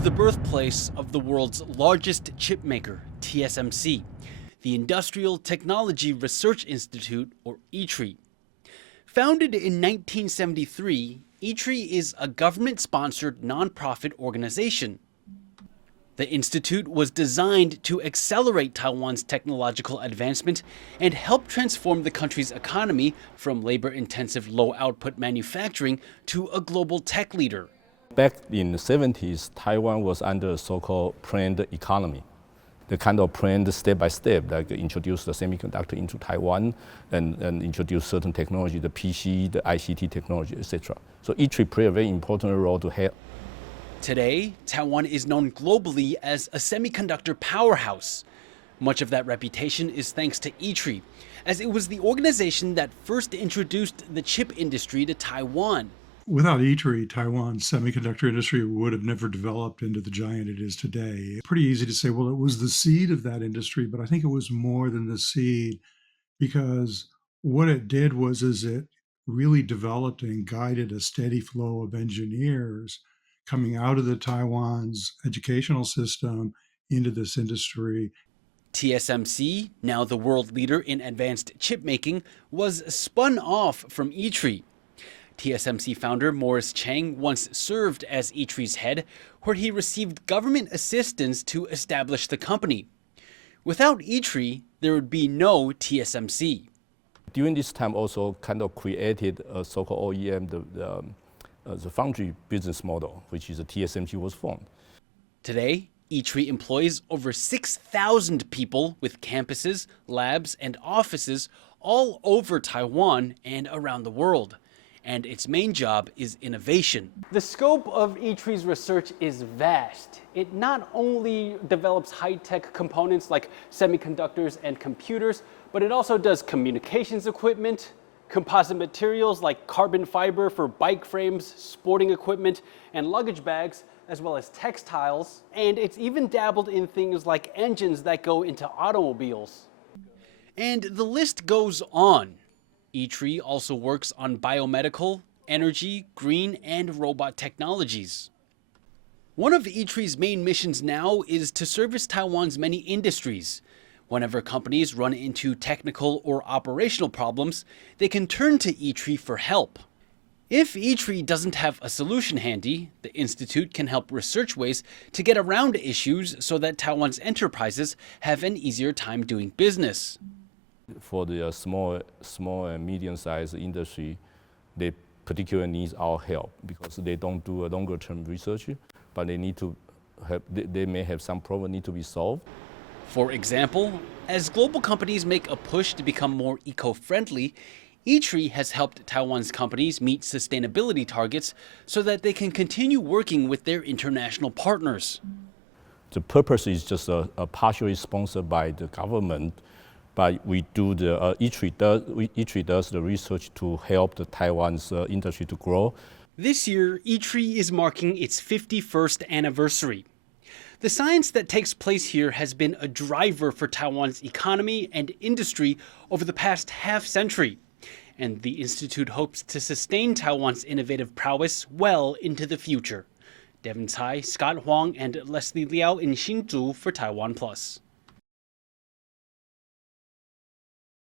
was the birthplace of the world's largest chip maker, TSMC, the Industrial Technology Research Institute, or ITRI. Founded in 1973, ITRI is a government-sponsored nonprofit organization. The institute was designed to accelerate Taiwan's technological advancement and help transform the country's economy from labor-intensive low-output manufacturing to a global tech leader. Back in the 70s, Taiwan was under a so-called planned economy. The kind of planned step by step, like introduce the semiconductor into Taiwan and introduce certain technology, the PC, the ICT technology, etc. So ITRI played a very important role to help. Today, Taiwan is known globally as a semiconductor powerhouse. Much of that reputation is thanks to ITRI, as it was the organization that first introduced the chip industry to Taiwan. Without ITRI, Taiwan's semiconductor industry would have never developed into the giant it is today. Pretty easy to say, well, it was the seed of that industry, but I think it was more than the seed, because what it did is it really developed and guided a steady flow of engineers coming out of the Taiwan's educational system into this industry. TSMC, now the world leader in advanced chip making, was spun off from ITRI. TSMC founder Morris Chang once served as ITRI's head, where he received government assistance to establish the company. Without ITRI, there would be no TSMC. During this time, also kind of created a so-called OEM, the foundry business model, which is a TSMC was formed. Today, ITRI employs over 6,000 people with campuses, labs, and offices all over Taiwan and around the world. And its main job is innovation. The scope of ITRI's research is vast. It not only develops high-tech components like semiconductors and computers, but it also does communications equipment, composite materials like carbon fiber for bike frames, sporting equipment, and luggage bags, as well as textiles. And it's even dabbled in things like engines that go into automobiles. And the list goes on. ITRI also works on biomedical, energy, green, and robot technologies. One of ITRI's main missions now is to service Taiwan's many industries. Whenever companies run into technical or operational problems, they can turn to ITRI for help. If ITRI doesn't have a solution handy, the institute can help research ways to get around issues so that Taiwan's enterprises have an easier time doing business. For the small and medium-sized industry, they particularly need our help because they don't do a longer-term research, but they need to have, they may have some problem need to be solved. For example, as global companies make a push to become more eco-friendly, ITRI has helped Taiwan's companies meet sustainability targets so that they can continue working with their international partners. The purpose is just partially sponsored by the government, but we do ITRI does the research to help the Taiwan's industry to grow. This year, ITRI is marking its 51st anniversary. The science that takes place here has been a driver for Taiwan's economy and industry over the past half-century, and the institute hopes to sustain Taiwan's innovative prowess well into the future. Devin, Tsai, Scott Huang, and Leslie Liao in Hsinchu for TaiwanPlus.